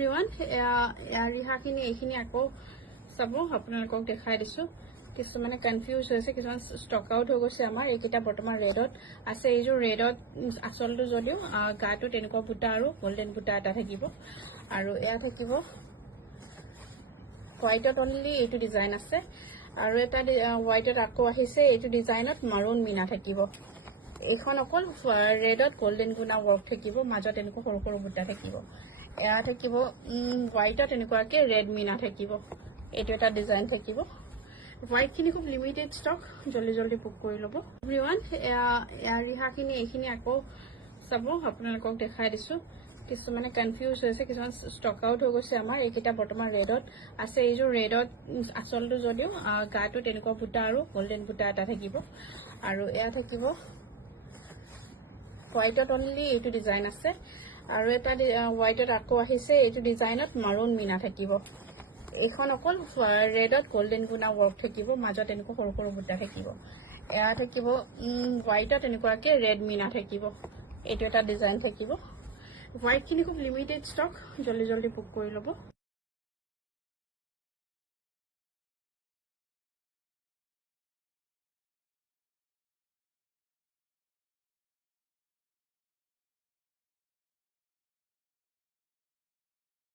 everyone ৰিহাখিনি এইখিনি আকৌ চাব আপোনালোকক দেখাই দিছোঁ কিছুমানে কনফিউজ হৈছে কিছুমান ষ্টক আউট হৈ গৈছে আমাৰ এইকেইটা বৰ্তমান ৰেডত আছে এইযোৰ ৰেডত আচলটো যদিও গাটো তেনেকুৱা বুটা আৰু গোল্ডেন বুটা এটা থাকিব আৰু এয়া থাকিব হোৱাইটত অনলি এইটো ডিজাইন আছে আৰু এটা হোৱাইটত আকৌ আহিছে এইটো ডিজাইনত মাৰুন মিনা থাকিব এইখন অকল ৰেডত গোল্ডেন গুণা ৱৰ্ক থাকিব মাজত এনেকুৱা সৰু সৰু বুটা থাকিব এয়া থাকিব হোৱাইটত এনেকুৱাকে ৰেড মিনা থাকিব এইটো এটা ডিজাইন থাকিব হোৱাইটখিনি খুব লিমিটেড ষ্টক জলদি জলদি বুক কৰি ল'ব এভৰিৱান ৰিহাখিনি এইখিনি আকৌ চাব আপোনালোকক দেখাই দিছোঁ কিছুমানে কনফিউজ হৈছে কিছুমান ষ্টক আউট হৈ গৈছে আমাৰ এইকেইটা বৰ্তমান ৰেডত আছে এইযোৰ ৰেডত আচলটো যদিও গাটো তেনেকুৱা বুটা আৰু গোল্ডেন বুটা এটা থাকিব আৰু এয়া থাকিব হোৱাইটত অনলি এইটো ডিজাইন আছে আৰু এটা হোৱাইটত আকৌ আহিছে এইটো ডিজাইনত মাৰুন মিনা থাকিব এইখন অকল ৰেডত গোল্ডেন গুণা ৱৰ্ক থাকিব মাজত এনেকুৱা সৰু সৰু বুটা থাকিব এয়া থাকিব হোৱাইটত এনেকুৱাকে ৰেড মিনা থাকিব এইটো এটা ডিজাইন থাকিব হোৱাইটখিনি খুব লিমিটেড ষ্টক জলদি জলদি বুক কৰি ল'ব